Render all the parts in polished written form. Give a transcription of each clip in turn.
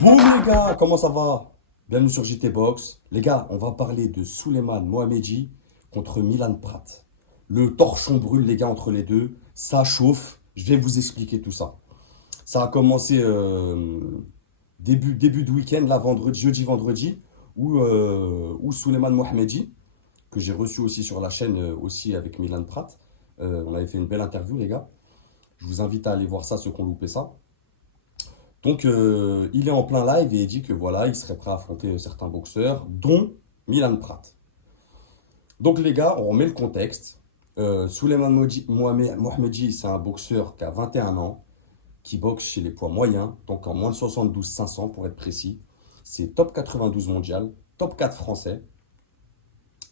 Boum les gars, comment ça va? Bienvenue sur JT Box. Les gars, on va parler de Souleymane Mohamedi contre Milan Prat. Le torchon brûle les gars entre les deux, ça chauffe, je vais vous expliquer tout ça. Ça a commencé début de week-end, là vendredi, jeudi-vendredi, où Souleymane Mohamedi, que j'ai reçu aussi sur la chaîne aussi avec Milan Prat, on avait fait une belle interview les gars. Je vous invite à aller voir ça, ceux qui ont loupé ça. Donc, il est en plein live et il dit que voilà, il serait prêt à affronter certains boxeurs, dont Milan Prat. Donc, les gars, on remet le contexte. Mohamedi, c'est un boxeur qui a 21 ans, qui boxe chez les poids moyens, donc en moins de 72 500 pour être précis. C'est top 92 mondial, top 4 français.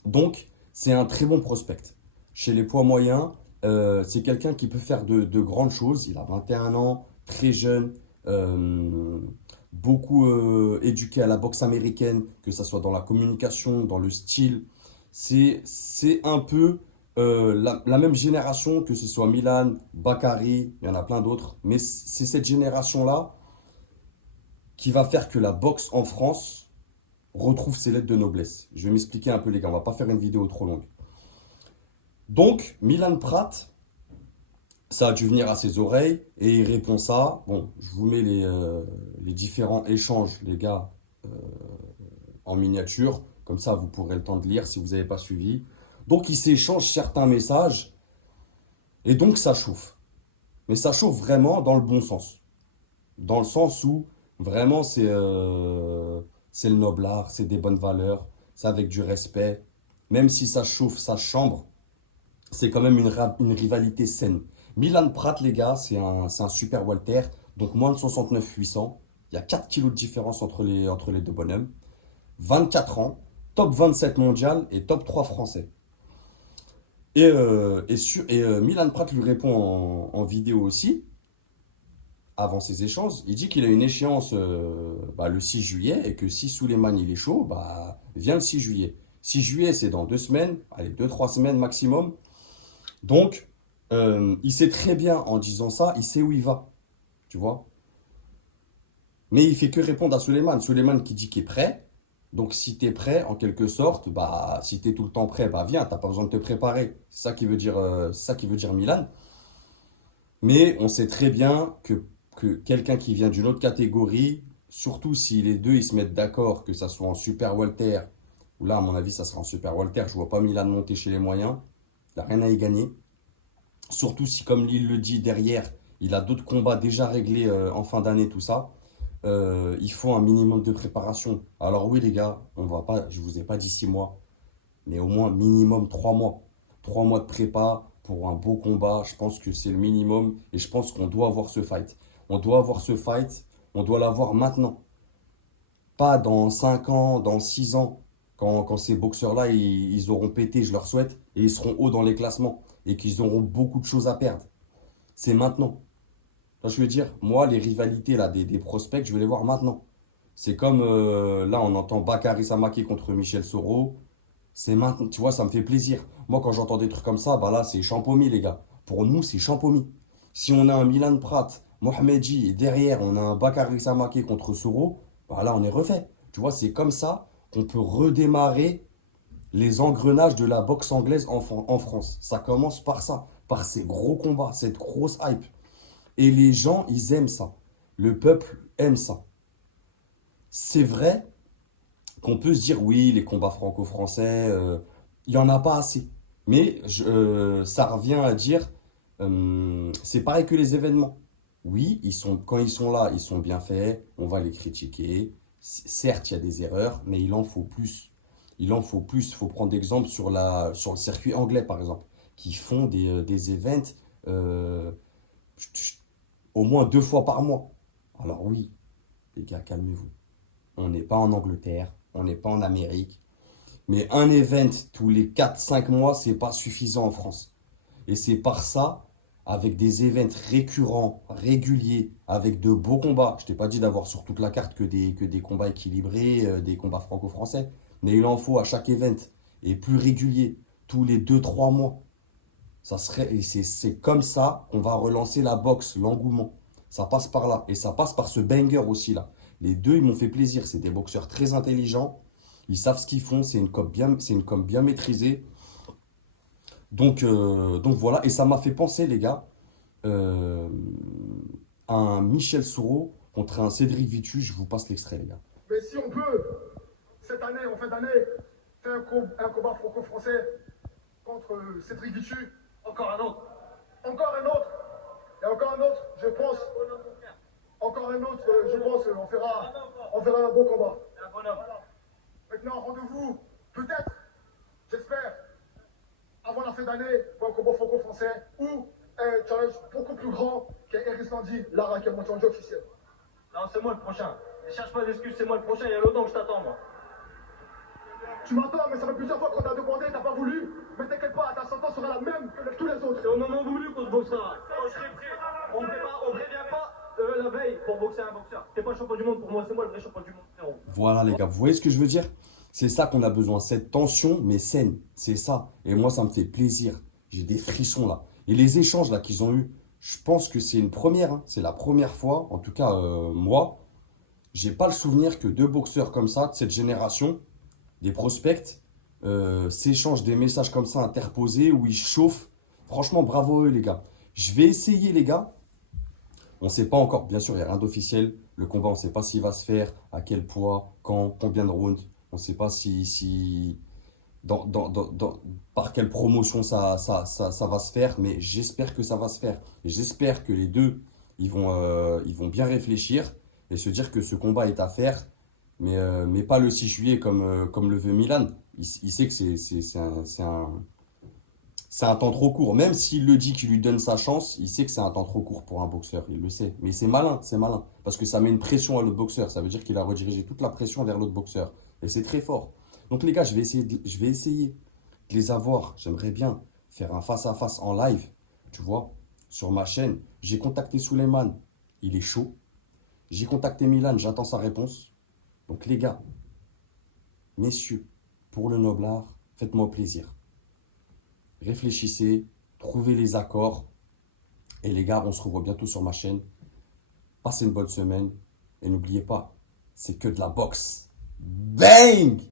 Donc, c'est un très bon prospect. Chez les poids moyens, c'est quelqu'un qui peut faire de grandes choses. Il a 21 ans, très jeune, euh, beaucoup éduqué à la boxe américaine, que ce soit dans la communication, dans le style. C'est un peu la même génération, que ce soit Milan, Bakary, il y en a plein d'autres. Mais c'est cette génération-là qui va faire que la boxe en France retrouve ses lettres de noblesse. Je vais m'expliquer un peu les gars, on va pas faire une vidéo trop longue. Donc, Milan Prat, ça a dû venir à ses oreilles et il répond ça. Bon, je vous mets les différents échanges, les gars, en miniature. Comme ça, vous pourrez le temps de lire si vous n'avez pas suivi. Donc, il s'échange certains messages et donc ça chauffe. Mais ça chauffe vraiment dans le bon sens. Dans le sens où vraiment c'est le noble art, c'est des bonnes valeurs, c'est avec du respect. Même si ça chauffe, ça chambre, c'est quand même une rivalité saine. Milan Prat, les gars, c'est un super Walter, donc moins de 69 800. Il y a 4 kilos de différence entre les deux bonhommes. 24 ans, top 27 mondial et top 3 français. Milan Prat lui répond en vidéo aussi, avant ces échanges. Il dit qu'il a une échéance le 6 juillet et que si Souleymane il est chaud, vient le 6 juillet. 6 juillet, c'est dans 2 semaines, allez, 2 3 semaines maximum. Donc, il sait très bien en disant ça, il sait où il va, tu vois. Mais il fait que répondre à Souleymane. Souleymane qui dit qu'il est prêt. Donc, si tu es prêt, en quelque sorte, si tu es tout le temps prêt, viens, t'as pas besoin de te préparer. C'est ça qui veut dire, c'est ça qui veut dire Milan. Mais on sait très bien que quelqu'un qui vient d'une autre catégorie, surtout si les deux ils se mettent d'accord, que ça soit en super welter, ou là, à mon avis, ça sera en super welter, je vois pas Milan monter chez les moyens, il n'a rien à y gagner. Surtout si, comme il le dit derrière, il a d'autres combats déjà réglés en fin d'année, tout ça. Il faut un minimum de préparation. Alors oui les gars, on va pas, je vous ai pas dit 6 mois, mais au moins minimum 3 mois. 3 mois de prépa pour un beau combat, je pense que c'est le minimum et je pense qu'on doit avoir ce fight. On doit avoir ce fight, on doit l'avoir maintenant. Pas dans 5 ans, dans 6 ans, quand ces boxeurs-là, ils auront pété, je leur souhaite, et ils seront hauts dans les classements et qu'ils auront beaucoup de choses à perdre. C'est maintenant. Là, je veux dire, moi, les rivalités là, des prospects, je vais les voir maintenant. C'est comme là, on entend Bakary Samake contre Michel Soro. C'est maintenant, tu vois, ça me fait plaisir. Moi, quand j'entends des trucs comme ça, là, c'est Champomy, les gars. Pour nous, c'est Champomy. Si on a un Milan Prat, Mohamedi, et derrière, on a un Bakary Samake contre Soro, là, on est refait. Tu vois, c'est comme ça qu'on peut redémarrer les engrenages de la boxe anglaise en France. Ça commence par ça, par ces gros combats, cette grosse hype. Et les gens, ils aiment ça. Le peuple aime ça. C'est vrai qu'on peut se dire, oui, les combats franco-français, il n'y en a pas assez. Mais ça revient à dire, c'est pareil que les événements. Oui, quand ils sont là, ils sont bien faits, on va les critiquer. Certes, il y a des erreurs, mais il en faut plus. Il en faut plus. Il faut prendre exemple sur le circuit anglais, par exemple, qui font des events euh, au moins 2 fois par mois. Alors oui, les gars, calmez-vous. On n'est pas en Angleterre, on n'est pas en Amérique. Mais un event tous les 4 5 mois, c'est pas suffisant en France. Et c'est par ça, avec des events récurrents, réguliers, avec de beaux combats. Je t'ai pas dit d'avoir sur toute la carte que des combats équilibrés, des combats franco-français. Mais il en faut à chaque event. Et plus régulier, tous les 2 3 mois. Et c'est comme ça qu'on va relancer la boxe, l'engouement. Ça passe par là. Et ça passe par ce banger aussi là. Les deux, ils m'ont fait plaisir. C'est des boxeurs très intelligents. Ils savent ce qu'ils font. C'est une com bien maîtrisée. Donc voilà. Et ça m'a fait penser, les gars, euh, à un Michel Soro contre un Cédric Vitu. Je vous passe l'extrait, les gars. Mais si on peut, cette année, en fin d'année, faire un combat franco-français contre Cédric Vitu, encore un autre. Encore un autre. Et encore un autre, je pense. Encore un autre, je pense, on fera un bon combat. Maintenant, rendez-vous, peut-être, j'espère, avant la fin d'année, pour un combat franco-français ou un challenge beaucoup plus grand qu'un Eris Landi, Lara, qui est mon challenge officiel. Non, c'est moi le prochain. Ne cherche pas d'excuses, c'est moi le prochain. Il y a longtemps que je t'attends, moi. Tu m'attends, mais ça fait plusieurs fois qu'on t'a demandé, t'as pas voulu. Mais t'inquiète pas, ta sentence sera la même que tous les autres. Et on en a voulu qu'on se boxera. Quand je serai prêt, on prévient pas la veille pour boxer un boxeur. T'es pas champion du monde pour moi, c'est moi le vrai champion du monde, frérot. Voilà, les gars. Vous voyez ce que je veux dire? C'est ça qu'on a besoin. Cette tension, mais saine. C'est ça. Et moi, ça me fait plaisir. J'ai des frissons là. Et les échanges là qu'ils ont eus, je pense que c'est une première, hein. C'est la première fois, en tout cas, moi, j'ai pas le souvenir que deux boxeurs comme ça, de cette génération, des prospects, s'échangent des messages comme ça interposés où ils chauffent. Franchement, bravo à eux, les gars. Je vais essayer, les gars. On ne sait pas encore, bien sûr, il n'y a rien d'officiel. Le combat, on ne sait pas s'il va se faire, à quel poids, quand, combien de rounds. On ne sait pas si par quelle promotion ça va se faire, mais j'espère que ça va se faire. Et j'espère que les deux, ils vont bien réfléchir et se dire que ce combat est à faire, mais pas le 6 juillet comme le veut Milan. Il sait que c'est un temps trop court. Même s'il le dit qu'il lui donne sa chance, il sait que c'est un temps trop court pour un boxeur. Il le sait. Mais c'est malin, c'est malin. Parce que ça met une pression à l'autre boxeur. Ça veut dire qu'il a redirigé toute la pression vers l'autre boxeur. Et c'est très fort. Donc les gars, je vais essayer de les avoir. J'aimerais bien faire un face-à-face en live, tu vois, sur ma chaîne. J'ai contacté Souleymane, il est chaud. J'ai contacté Milan, j'attends sa réponse. Donc les gars, messieurs, pour le noblard, faites-moi plaisir. Réfléchissez, trouvez les accords. Et les gars, on se revoit bientôt sur ma chaîne. Passez une bonne semaine. Et n'oubliez pas, c'est que de la boxe. Bang!